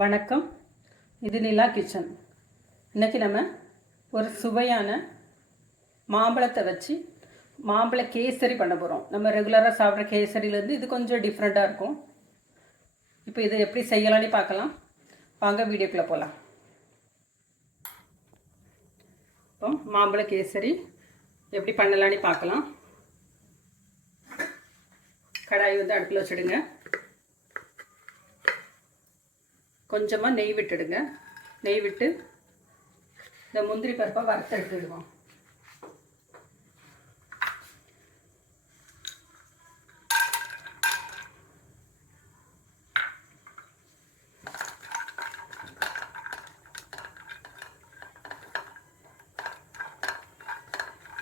வணக்கம். இது நிலா கிச்சன். இன்றைக்கி நம்ம ஒரு சுவையான மாம்பழத்தை வச்சு மாம்பழ கேசரி பண்ண போகிறோம். நம்ம ரெகுலராக சாப்பிட்ற கேசரியிலேருந்து இது கொஞ்சம் டிஃப்ரெண்ட்டாக இருக்கும். இப்போ இதை எப்படி செய்யலான்னு பார்க்கலாம். வாங்க வீடியோக்குள்ளே போகலாம். இப்போ மாம்பழ கேசரி எப்படி பண்ணலான்னு பார்க்கலாம். கடாய் வந்து அடுப்பில் வச்சுடுங்க. கொஞ்சமாக நெய் விட்டுடுங்க. நெய் விட்டு இந்த முந்திரி பருப்பை வறுத்து எடுத்துடுவோம்.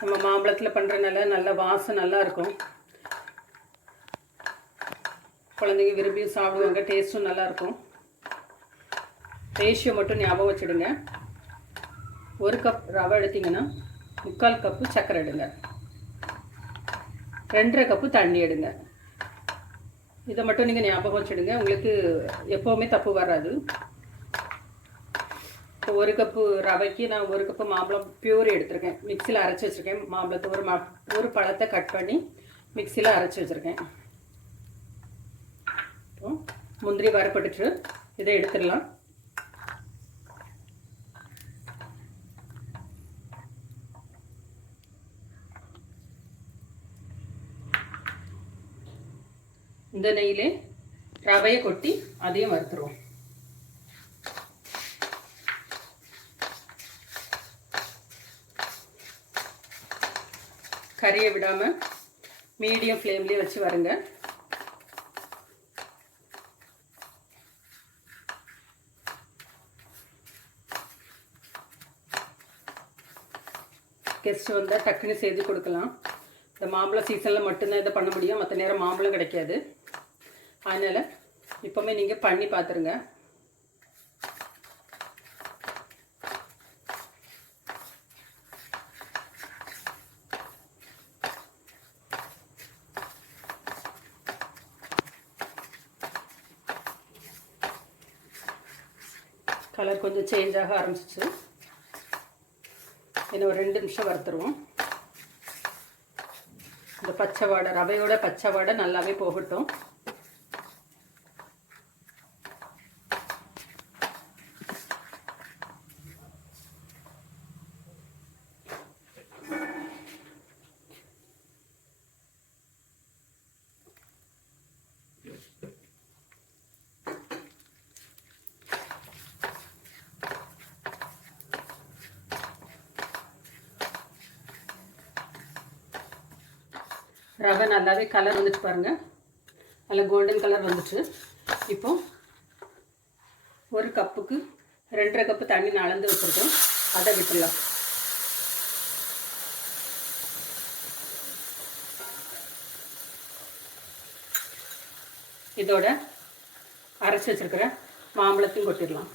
நம்ம மாம்பழத்தில் பண்ணுறதுனால நல்ல வாசம் நல்லா இருக்கும். குழந்தைங்க விரும்பி சாப்பிடுவாங்க. டேஸ்ட்டும் நல்லாயிருக்கும். ரேஷியோ மட்டும் ஞாபகம் வச்சுடுங்க. 1 கப் ரவை எடுத்திங்கன்னா 3/4 கப்பு சர்க்கரை எடுங்க. 2.5 கப்பு தண்ணி எடுங்க. இதை மட்டும் நீங்கள் ஞாபகம் வச்சுடுங்க. உங்களுக்கு எப்போவுமே தப்பு வராது. இப்போ 1 கப்பு ரவைக்கு நான் 1 கப்பு மாம்பழம் பியூரி எடுத்திருக்கேன். மிக்சியில் அரைச்சி வச்சுருக்கேன். மாம்பழத்தை ஒரு பழத்தை கட் பண்ணி மிக்சியில் அரைச்சி வச்சுருக்கேன். இப்போ முந்திரி வறுப்பட்டுட்டு இதை எடுத்துடலாம். இந்த நெய்யிலே ரவையை கொட்டி அதையும் வறுத்துருவோம். கறியை விடாமல் மீடியம் ஃப்ளேம்லேயே வச்சு வருங்க. கெஸ்ட் வந்தால் டக்குன்னு செய்து கொடுக்கலாம். இந்த மாம்பழம் சீசனில் மட்டும்தான் இதை பண்ண முடியும். மற்ற நேரம் மாம்பழம் கிடைக்காது. அதனால் இப்போவுமே நீங்கள் பண்ணி பார்த்துருங்க. கலர் கொஞ்சம் சேஞ்ச் ஆக ஆரம்பிச்சிச்சு. இன்னும் ஒரு 2 நிமிஷம் வறுத்துருவோம். இந்த பச்சை வாடை, ரவையோட பச்சை வாடை நல்லாவே போகட்டும். ரவை நல்லாவே கலர் வந்துட்டு பாருங்கள். நல்லா கோல்டன் கலர் வந்துச்சு. இப்போ 1 கப்புக்கு 2.5 கப்பு தண்ணி நலந்து வச்சுருக்கோம். அதை விட்டுடலாம். இதோட அரைச்சி வச்சுருக்கிற மாம்பழத்தையும் கொட்டிடலாம்.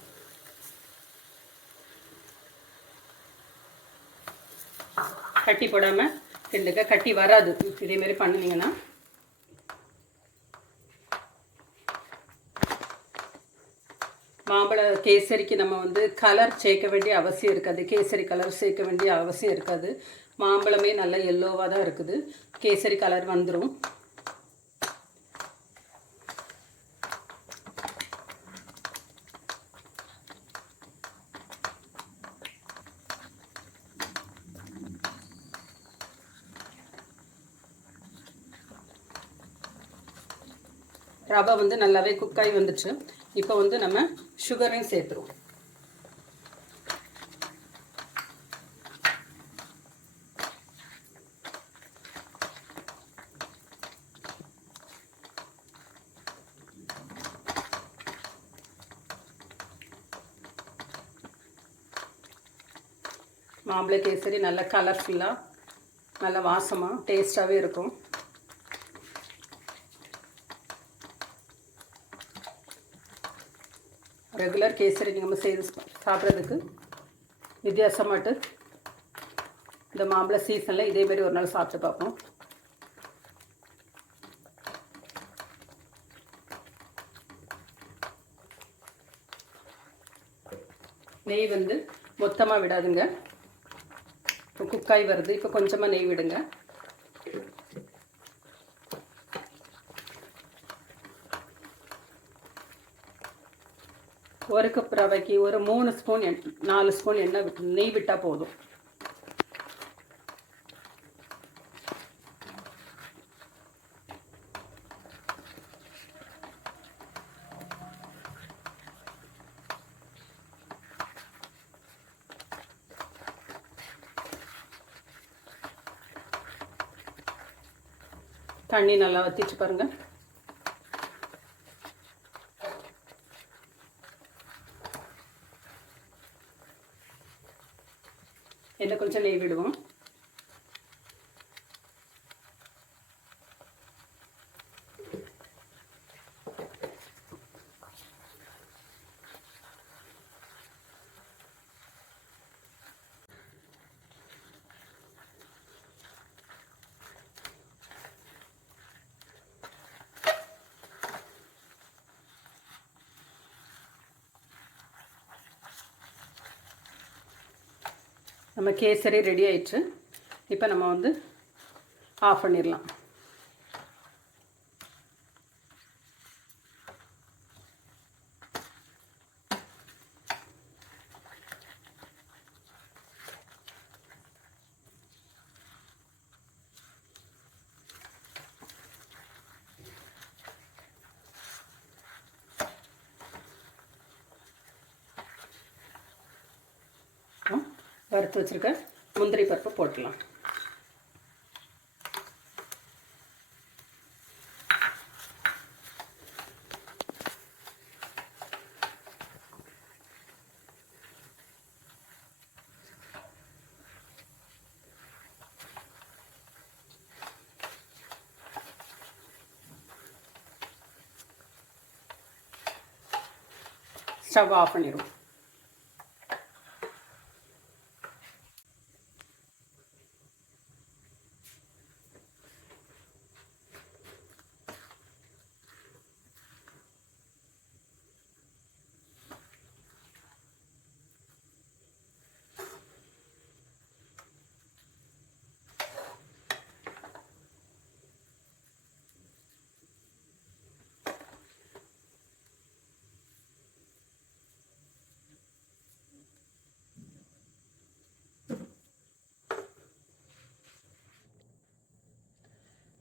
கட்டி போடாமல் கிண்டுங்க. கட்டி வராது இதேமாரி பண்ணுனீங்கன்னா. மாம்பழ கேசரிக்கு நம்ம வந்து கலர் சேர்க்க வேண்டிய அவசியம் இருக்காது. கேசரி கலர் சேர்க்க வேண்டிய அவசியம் இருக்காது. மாம்பழமே நல்ல எல்லோவாக தான் இருக்குது. கேசரி கலர் வந்துடும். ரவை வந்து நல்லாவே குக்காகி வந்துச்சு. இப்போ வந்து நம்ம சுகரையும் சேர்த்துருவோம். மாம்பழ கேசரி நல்ல கலர்ஃபுல்லாக நல்ல வாசமாக டேஸ்ட்டாகவே இருக்கும். ரெகுலர் கேசரி நம்ம செய்து சாப்பிட்றதுக்கு வித்தியாசமாட்டு இந்த மாம்பழ சீசனில் இதேமாரி ஒரு நாள் சாப்பிட்டு பார்ப்போம். நெய் வந்து மொத்தமாக விடாதுங்க. இப்போ குக்காய் வருது. இப்போ கொஞ்சமாக நெய் விடுங்க. ஒரு கப் ரவைக்கு ஒரு 3 ஸ்பூன் 4 ஸ்பூன் எண்ணெய் நெய் விட்டால் போதும். தண்ணி நல்லா வத்திச்சு பாருங்கள். இன்னும் கொஞ்சம் நெய் விடுவோம். நம்ம கேசரி ரெடி ஆயிடுச்சு. இப்போ நம்ம வந்து ஆஃப் பண்ணிடலாம். வறுத்து வச்சுருக்க முந்திரி பருப்பு போட்டுடலாம். ஸ்டவ் ஆஃப் பண்ணிடுவோம்.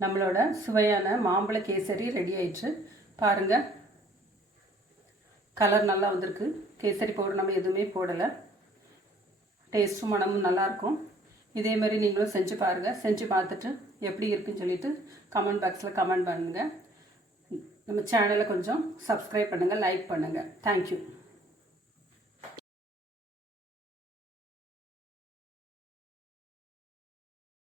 நம்மளோட சுவையான மாம்பழ கேசரி ரெடி ஆயிடுச்சு. பாருங்கள், கலர் நல்லா வந்திருக்கு. கேசரி பவுடர் நம்ம எதுவுமே போடலை. டேஸ்ட்டும் மனமும் நல்லாயிருக்கும். இதே மாதிரி நீங்களும் செஞ்சு பாருங்கள். செஞ்சு பார்த்துட்டு எப்படி இருக்குன்னு சொல்லிவிட்டு கமெண்ட் பாக்ஸில் கமெண்ட் பண்ணுங்கள். நம்ம சேனலை கொஞ்சம் சப்ஸ்கிரைப் பண்ணுங்கள், லைக் பண்ணுங்கள். தேங்க்யூ.